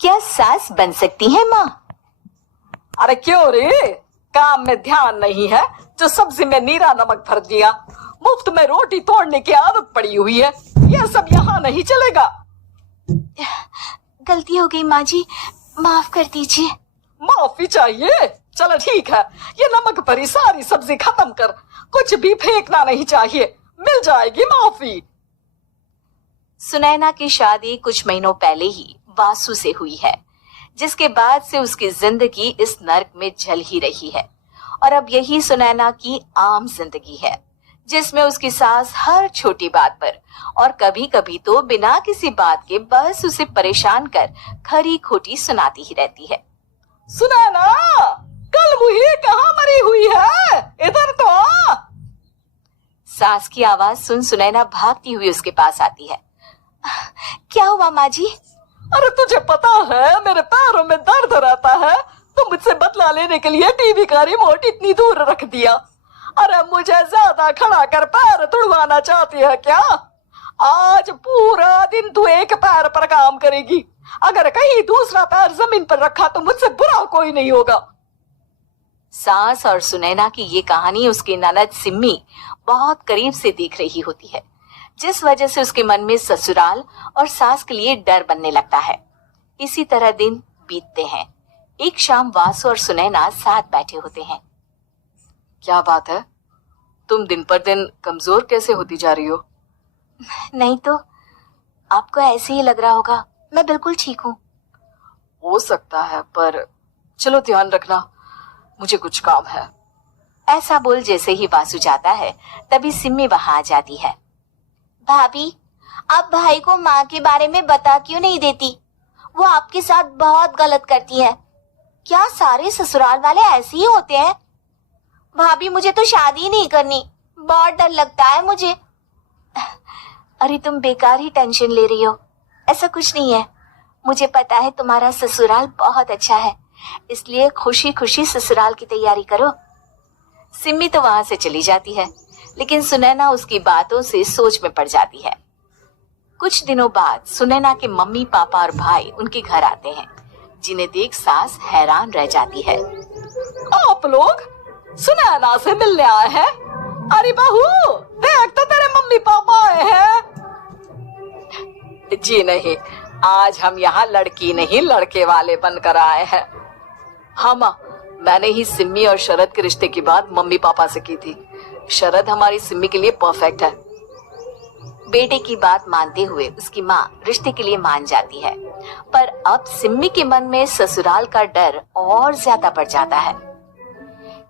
क्या सास बन सकती है माँ? अरे क्यों रे, काम में ध्यान नहीं है जो सब्जी में नीरा नमक भर दिया। मुफ्त में रोटी तोड़ने की आदत पड़ी हुई है, यह सब यहाँ नहीं चलेगा। गलती हो गई माँ जी, माफ कर दीजिए। माफी चाहिए? चलो ठीक है, ये नमक भरी सारी सब्जी खत्म कर, कुछ भी फेंकना नहीं चाहिए, मिल जाएगी माफी। सुनैना की शादी कुछ महीनों पहले ही वासु से हुई है, जिसके बाद से उसकी जिंदगी इस नर्क में जल ही रही है। और अब यही सुनैना की आम जिंदगी है, जिसमें उसकी सास हर छोटी बात पर और कभी कभी तो बिना किसी बात के बस उसे परेशान कर खरी खोटी सुनाती ही रहती है। सुनैना, कल मुही कहाँ मरी हुई है, इधर तो आ। सास की आवाज सुन सुनैना भागती हुई उसके पास आती है। क्या हुआ माँ जी? अरे तुझे पता है मेरे पैरों में दर्द रहता है, तो मुझसे बदला लेने के लिए टीवी का रिमोट इतनी दूर रख दिया। अरे मुझे ज्यादा खड़ा कर पैर तुड़वाना चाहती है क्या? आज पूरा दिन तू एक पैर पर काम करेगी, अगर कहीं दूसरा पैर जमीन पर रखा तो मुझसे बुरा कोई नहीं होगा। सास और सुनैना की ये कहानी उसकी ननद सिम्मी बहुत करीब से देख रही होती है, जिस वजह से उसके मन में ससुराल और सास के लिए डर बनने लगता है। इसी तरह दिन बीतते हैं। एक शाम वासु और सुनैना साथ बैठे होते हैं। क्या बात है, तुम दिन पर दिन कमजोर कैसे होती जा रही हो? नहीं तो, आपको ऐसे ही लग रहा होगा, मैं बिल्कुल ठीक हूँ। हो सकता है, पर चलो ध्यान रखना, मुझे कुछ काम है। ऐसा बोल जैसे ही वासु जाता है, तभी सिम्मी वहां आ जाती है। भाभी, आप भाई को माँ के बारे में बता क्यों नहीं देती? वो आपके साथ बहुत गलत करती है। क्या सारे ससुराल वाले ऐसे ही होते हैं? भाभी, मुझे तो शादी नहीं करनी, बहुत डर लगता है मुझे। अरे तुम बेकार ही टेंशन ले रही हो, ऐसा कुछ नहीं है। मुझे पता है तुम्हारा ससुराल बहुत अच्छा है, इसलिए खुशी खुशी ससुराल की तैयारी करो। सिम्मी तो वहां से चली जाती है, लेकिन सुनैना उसकी बातों से सोच में पड़ जाती है। कुछ दिनों बाद सुनैना के मम्मी पापा और भाई उनके घर आते हैं, जिन्हें देख सास हैरान रह जाती है। आप लोग सुनैना से मिलने आए हैं? अरे बहू, देख तो तेरे मम्मी पापा आए हैं। जी नहीं, आज हम यहाँ लड़की नहीं लड़के वाले बनकर आए हैं। हाँ माँ, मैंने ही सिम्मी और शरद के रिश्ते की बात मम्मी पापा से की थी। शरद हमारी सिम्मी के लिए परफेक्ट है। बेटे की बात मानते हुए उसकी माँ रिश्ते के लिए मान जाती है, पर अब सिम्मी के मन में ससुराल का डर और ज्यादा बढ़ जाता है।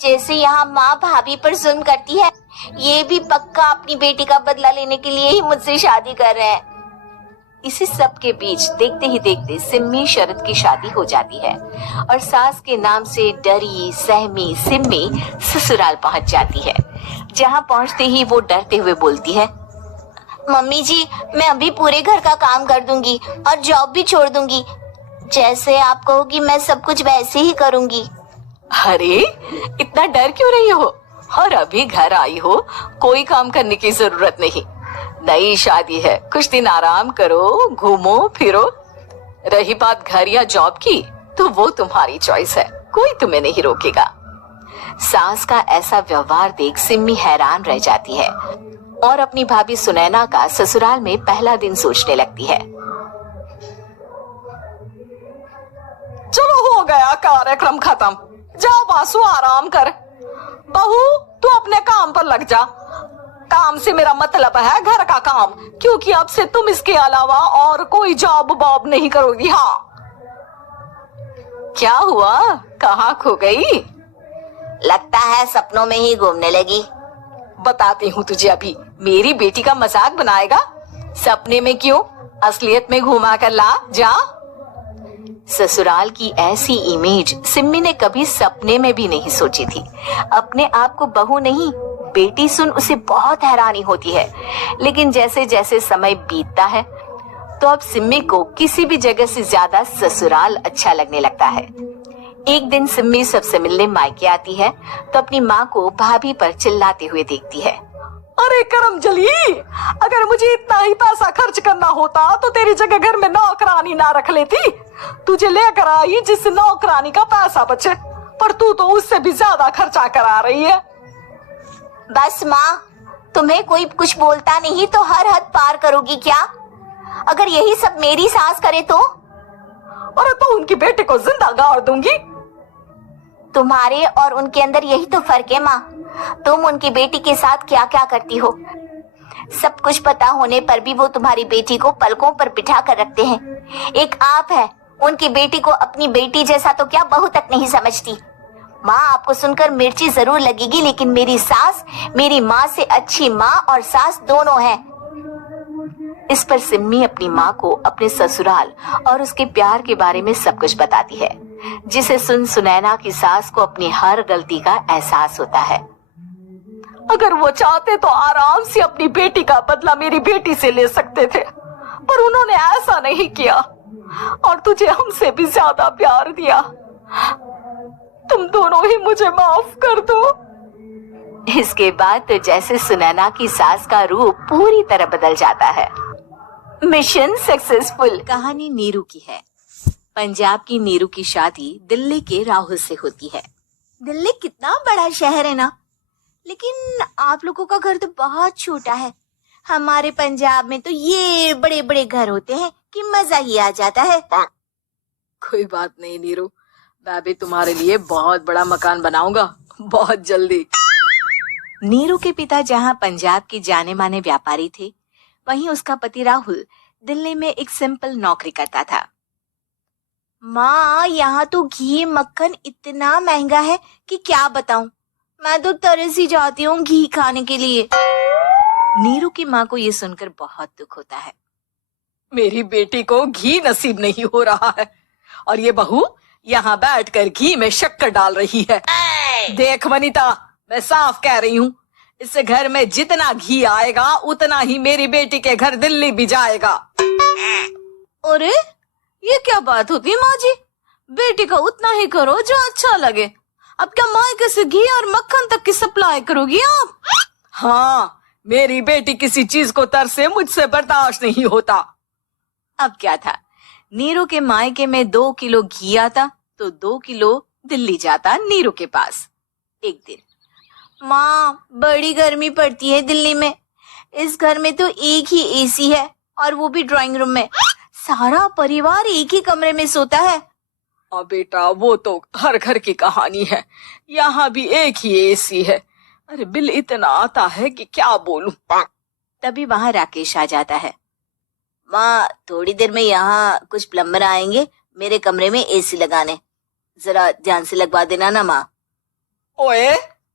जैसे यहाँ माँ भाभी पर जुल्म करती है, ये भी पक्का अपनी बेटी का बदला लेने के लिए ही मुझसे शादी कर रहे हैं। इसी सब के बीच देखते ही देखते सिम्मी शरद की शादी हो जाती है और सास के नाम से डरी सहमी सिम्मी ससुराल पहुंच जाती है। जहां पहुंचते ही वो डरते हुए बोलती है, मम्मी जी, मैं अभी पूरे घर का काम कर दूंगी और जॉब भी छोड़ दूंगी। जैसे आप कहोगी मैं सब कुछ वैसे ही करूंगी। अरे इतना डर क्यों रही हो? और अभी घर आई हो, कोई काम करने की जरूरत नहीं। नई शादी है, कुछ दिन आराम करो, घूमो फिरो। रही बात घर या जॉब की, तो वो तुम्हारी चॉइस है, कोई तुम्हें नहीं रोकेगा। सास का ऐसा व्यवहार देख सिम्मी हैरान रह जाती है और अपनी भाभी सुनैना का ससुराल में पहला दिन सोचने लगती है। चलो हो गया कार्यक्रम खत्म, जा वासु आराम कर। बहू, तू अपने काम पर लग जा। काम से मेरा मतलब है घर का काम, क्योंकि अब से तुम इसके अलावा और कोई जॉब बॉब नहीं करोगी। हाँ, क्या हुआ, कहाँ खो गई? लगता है सपनों में ही घूमने लगी। बताती हूँ तुझे अभी। मेरी बेटी का मजाक बनाएगा? सपने में क्यों, असलियत में घुमा कर ला, जा। ससुराल की ऐसी इमेज सिम्मी ने कभी सपने में भी नहीं सोची थी। अपने आप को बहू नहीं, बेटी सुन उसे बहुत हैरानी होती है। लेकिन जैसे जैसे समय बीतता है, तो अब सिम्मी को किसी भी जगह से ज्यादा ससुराल अच्छा लगने लगता है। एक दिन सिम्मी सबसे मिलने मायके आती है, तो अपनी माँ को भाभी पर चिल्लाते हुए देखती है। अरे करमजली, अगर मुझे इतना ही पैसा खर्च करना होता तो तेरी जगह घर में नौकरानी ना रख लेती। तुझे लेकर आई जिससे नौकरानी का पैसा बचे, पर तू तो उससे भी ज्यादा खर्चा करा रही है। बस माँ, तुम्हें कोई कुछ बोलता नहीं तो हर हद पार करोगी क्या? अगर यही सब मेरी सास करे तो? और तो उनकी बेटे को जिंदा गाड़ दूंगी। तुम्हारे और उनके अंदर यही तो फर्क है माँ। तुम उनकी बेटी के साथ क्या क्या करती हो, सब कुछ पता होने पर भी वो तुम्हारी बेटी को पलकों पर बिठा कर रखते हैं। एक आप है, उनकी बेटी को अपनी बेटी जैसा तो क्या बहू तक नहीं समझती। माँ, आपको सुनकर मिर्ची जरूर लगेगी, लेकिन मेरी सास मेरी माँ से अच्छी माँ और सास दोनों हैं। इस पर सिम्मी अपनी माँ को अपने ससुराल और उसके प्यार के बारे में सब कुछ बताती है, जिसे सुन सुनैना की सास को अपनी हर गलती का एहसास होता है। अगर वो चाहते तो आराम से अपनी बेटी का बदला मेरी बेटी से ले सकते थे, पर उन्होंने ऐसा नहीं किया और तुझे हमसे भी ज्यादा प्यार दिया। तुम दोनों ही मुझे माफ कर दो। इसके बाद तो जैसे सुनैना की सास का रूप पूरी तरह बदल जाता है। Mission successful. कहानी नीरू की है। पंजाब की नीरू की शादी दिल्ली के राहुल से होती है। दिल्ली कितना बड़ा शहर है ना, लेकिन आप लोगों का घर तो बहुत छोटा है। हमारे पंजाब में तो ये बड़े बड़े घर होते हैं कि मजा ही आ जाता है। कोई बात नहीं नीरू, मैं भी तुम्हारे लिए बहुत बड़ा मकान बनाऊंगा बहुत जल्दी। नीरू के पिता जहाँ पंजाब के जाने माने व्यापारी थे, वहीं उसका पति राहुल दिल्ली में एक सिंपल नौकरी करता था। माँ, यहाँ तो घी मक्खन इतना महंगा है कि क्या बताऊं। मैं तो तरस ही जाती हूँ घी खाने के लिए। नीरू की माँ को ये सुनकर बहुत दुख होता है। मेरी बेटी को घी नसीब नहीं हो रहा है और ये बहू यहाँ बैठकर घी में शक्कर डाल रही है। देख वनिता, मैं साफ कह रही हूँ, इससे घर में जितना घी आएगा उतना ही मेरी बेटी के घर दिल्ली भी जाएगा। अरे ये क्या बात होती है माँ जी? बेटी का उतना ही करो जो अच्छा लगे। अब क्या मायके से घी और मक्खन तक की सप्लाई करोगी आप? हाँ, मेरी बेटी किसी चीज को तरसे मुझसे बर्दाश्त नहीं होता। अब क्या था, नीरू के मायके में 2 किलो घी आता तो 2 किलो दिल्ली जाता नीरू के पास। एक दिन, माँ, बड़ी गर्मी पड़ती है दिल्ली में। इस घर में तो एक ही एसी है और वो भी ड्राइंग रूम में। सारा परिवार एक ही कमरे में सोता है। बेटा, वो तो हर घर की कहानी है, यहाँ भी एक ही एसी है। अरे बिल इतना आता है कि क्या बोलूं। तभी वहाँ राकेश आ जाता है। माँ, थोड़ी देर में यहाँ कुछ प्लम्बर आएंगे मेरे कमरे में एसी लगाने, जरा ध्यान से लगवा देना ना माँ। ओए,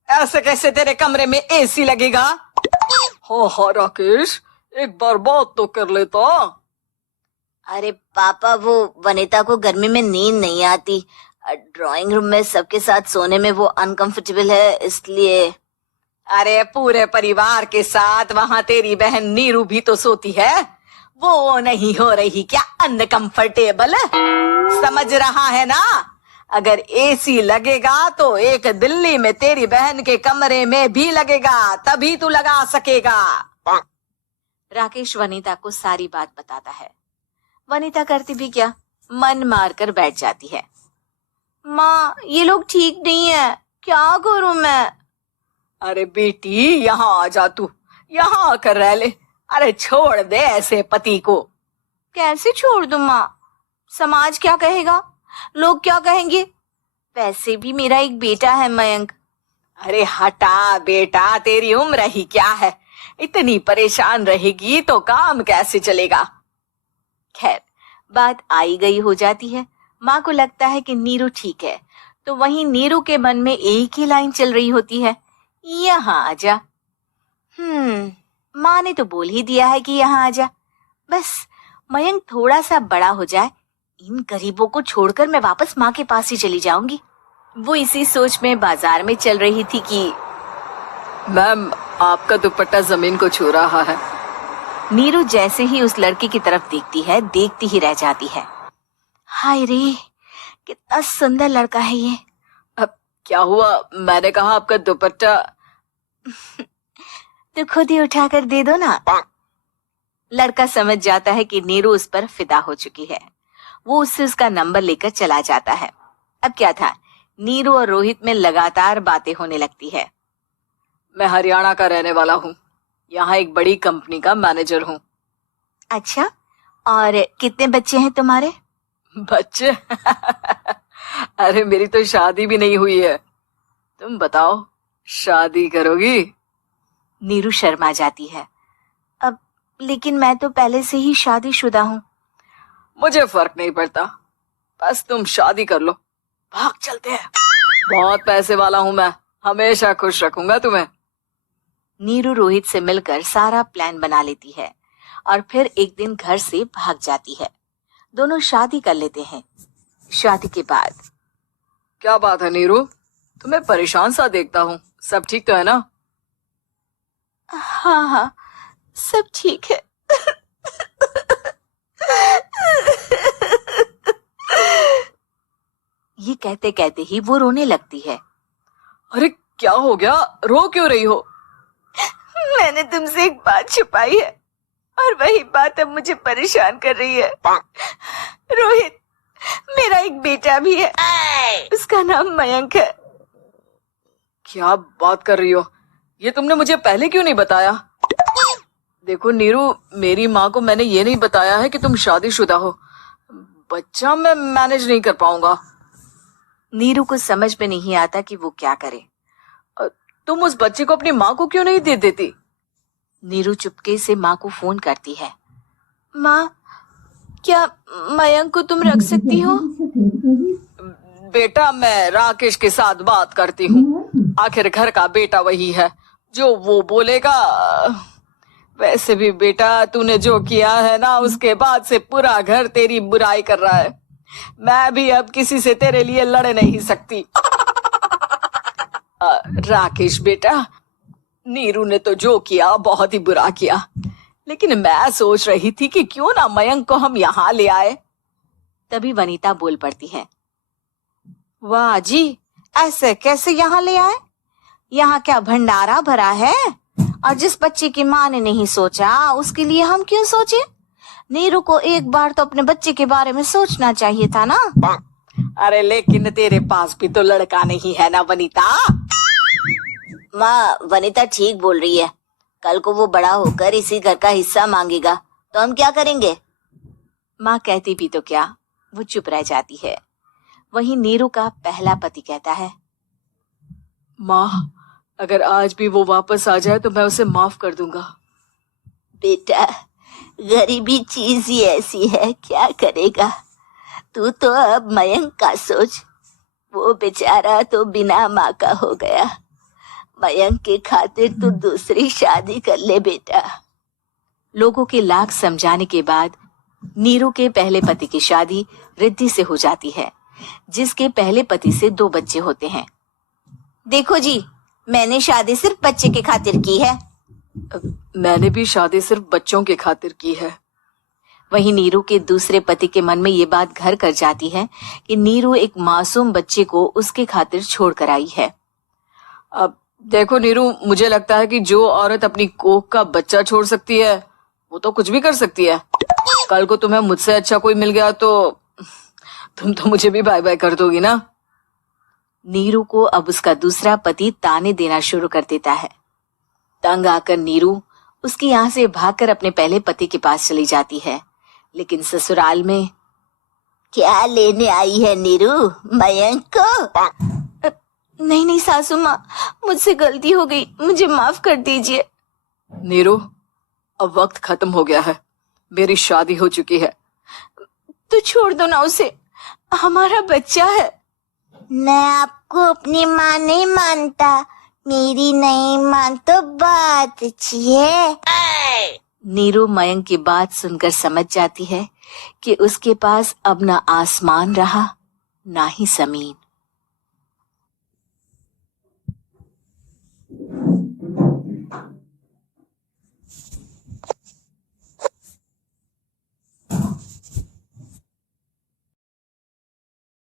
ऐसे कैसे तेरे कमरे में एसी लगेगा? हो राकेश, एक बार बात तो कर लेता। अरे पापा, वो वनिता को गर्मी में नींद नहीं आती। ड्राइंग रूम में सबके साथ सोने में वो अनकंफर्टेबल है, इसलिए। अरे पूरे परिवार के साथ वहाँ तेरी बहन नीरू भी तो सोती है, वो नहीं हो रही क्या अनकंफर्टेबल? समझ रहा है ना? अगर एसी लगेगा तो एक दिल्ली में तेरी बहन के कमरे में भी लगेगा, तभी तू लगा सकेगा। राकेश वनिता को सारी बात बताता है। वनिता करती भी क्या, मन मार कर बैठ जाती है। माँ, ये लोग ठीक नहीं है, क्या करूं मैं? अरे बेटी, यहाँ आ जा, तू यहाँ आकर रह ले। अरे छोड़ दे ऐसे पति को। कैसे छोड़ दूं माँ? समाज क्या कहेगा, लोग क्या कहेंगे? वैसे भी मेरा एक बेटा है मयंक। अरे हटा बेटा, तेरी उम्र ही क्या है, इतनी परेशान रहेगी तो काम कैसे चलेगा। खैर, बात आई गई हो जाती है। माँ को लगता है कि नीरू ठीक है, तो वहीं नीरू के मन में एक ही लाइन चल रही होती है, यहाँ आजा। माँ ने तो बोल ही दिया है कि यहाँ आजा, बस मयंक थोड़ा सा बड़ा हो जाए, इन गरीबों को छोड़कर मैं वापस माँ के पास ही चली जाऊंगी। वो इसी सोच में बाजार में चल रही थी कि मैम, आपका दुपट्टा जमीन को छू रहा है। नीरू जैसे ही उस लड़की की तरफ देखती है, देखती ही रह जाती है। हाय रे, कितना सुंदर लड़का है ये। अब क्या हुआ? मैंने कहा आपका दुपट्टा। तो खुद ही उठाकर दे दो ना। लड़का समझ जाता है कि नीरू उस पर फिदा हो चुकी है। वो उससे उसका नंबर लेकर चला जाता है। अब क्या था, नीरू और रोहित में लगातार बातें होने लगती है। मैं हरियाणा का रहने वाला हूँ, यहाँ एक बड़ी कंपनी का मैनेजर हूँ। अच्छा, और कितने बच्चे हैं तुम्हारे? बच्चे? अरे मेरी तो शादी भी नहीं हुई है। तुम बताओ, शादी करोगी? नीरू शर्मा जाती है। अब लेकिन मैं तो पहले से ही शादीशुदा हूँ। मुझे फर्क नहीं पड़ता, बस तुम शादी कर लो, भाग चलते हैं। बहुत पैसे वाला हूँ मैं, हमेशा खुश रखूंगा तुम्हें। नीरू रोहित से मिलकर सारा प्लान बना लेती है और फिर एक दिन घर से भाग जाती है। दोनों शादी कर लेते हैं। शादी के बाद क्या बात है नीरू, तुम्हें परेशान सा देखता हूँ, सब ठीक तो है ना? हाँ हाँ, सब ठीक है। ये कहते कहते ही वो रोने लगती है। अरे क्या हो गया, रो क्यों रही हो? मैंने तुमसे एक बात छुपाई है और वही बात अब मुझे परेशान कर रही है। रोहित, मेरा एक बेटा भी है, उसका नाम मयंक है। क्या बात कर रही हो, ये तुमने मुझे पहले क्यों नहीं बताया? देखो नीरू, मेरी माँ को मैंने ये नहीं बताया है कि तुम शादीशुदा हो। बच्चा मैं मैनेज नहीं कर पाऊंगा। नीरू को समझ में नहीं आता कि वो क्या करे। तुम उस बच्चे को अपनी माँ को क्यों नहीं दे देती? नीरू चुपके से माँ को फोन करती है। माँ, क्या मयंक को तुम रख सकती हो? बेटा, मैं राकेश के साथ बात करती हूँ, आखिर घर का बेटा वही है, जो वो बोलेगा। वैसे भी बेटा, तूने जो किया है ना, उसके बाद से पूरा घर तेरी बुराई कर रहा है। मैं भी अब किसी से तेरे लिए लड़ नहीं सकती। राकेश बेटा, नीरू ने तो जो किया बहुत ही बुरा किया, लेकिन मैं सोच रही थी कि क्यों ना मयंक को हम यहाँ ले आए। तभी वनीता बोल पड़ती है। वाह जी, ऐसे कैसे यहाँ ले आए? यहाँ क्या भंडारा भरा है? और जिस बच्चे की माँ ने नहीं सोचा, उसके लिए हम क्यों सोचे? नीरू को एक बार तो अपने बच्चे के बारे में सोचना चाहिए था ना। अरे लेकिन तेरे पास भी तो लड़का नहीं है ना वनीता। माँ, वनीता ठीक बोल रही है। कल को वो बड़ा होकर इसी घर का हिस्सा मांगेगा तो हम क्या करेंगे? माँ कहती भी तो क्या, वो चुप रह जाती है। वहीं नीरू का पहला पति कहता है। माँ, अगर आज भी वो वापस आ जाए तो मैं उसे माफ कर दूंगा। बेटा, गरीबी चीज ही ऐसी है, क्या करेगा? तू तो अब मयंक का सोच, वो बेचारा तो बिना माँ का हो गया। मयंक के खातिर तू दूसरी शादी कर ले बेटा। लोगों के लाख समझाने के बाद नीरू के पहले पति की शादी रिद्धि से हो जाती है, जिसके पहले पति से 2 बच्चे होते हैं। देखो जी, मैंने शादी सिर्फ बच्चे के खातिर की है। मैंने भी शादी सिर्फ बच्चों के खातिर की है। वहीं नीरू के दूसरे पति के मन में ये बात घर कर जाती है कि नीरू एक मासूम बच्चे को उसके खातिर छोड़ कर आई है। अब देखो नीरू, मुझे लगता है कि जो औरत अपनी कोख का बच्चा छोड़ सकती है, वो तो कुछ भी कर सकती है। कल को तुम्हें मुझसे अच्छा कोई मिल गया तो तुम तो मुझे भी बाय बाय कर दोगी ना। नीरू को अब उसका दूसरा पति ताने देना शुरू कर देता है। तंग आकर नीरू उसकी यहाँ से भागकर अपने पहले पति के पास चली जाती है। लेकिन ससुराल में क्या लेने आई है नीरू, मयंक को? नहीं नहीं सासू माँ, मुझसे गलती हो गई, मुझे माफ कर दीजिए। नीरू, अब वक्त खत्म हो गया है, मेरी शादी हो चुकी है। तो छोड़ दो ना उसे, हमारा बच्चा है। मैं आपको अपनी माँ नहीं मानता, मेरी नहीं मान तो बात अच्छी है। नीरू मयंक की बात सुनकर समझ जाती है कि उसके पास अब ना आसमान रहा ना ही जमीन।